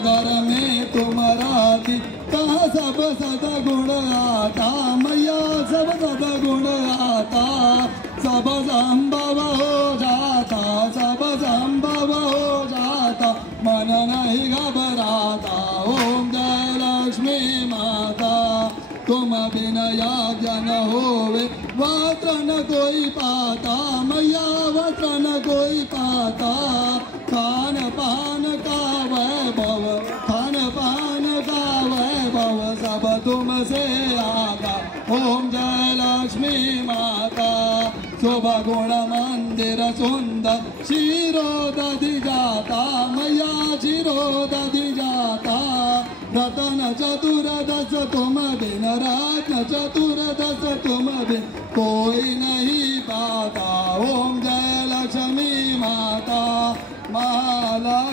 घर में तुम रहती कहाँ सब सदगुण आता मैया सब सदगुण आता सब संभव हो जाता सब संभव हो जाता मन नहीं घबराता। ओम जय लक्ष्मी माता तुम बिना यज्ञ न होवे वस्त्र न कोई पाता मैया वस्त्र न कोई पाता। खान पान का वैभव खान पान का वैभव सब तुमसे आता। ओम जय लक्ष्मी माता शुभ गुण मंदिर सुंदर क्षीरोदधि जाता मैया क्षीरोदधि जाता। रतन चतुर्दश तुम बिन रत्न चतुर्दश तुम बिन कोई नहीं पाता। ओम जय लक्ष्मी माता महालक्ष्मी।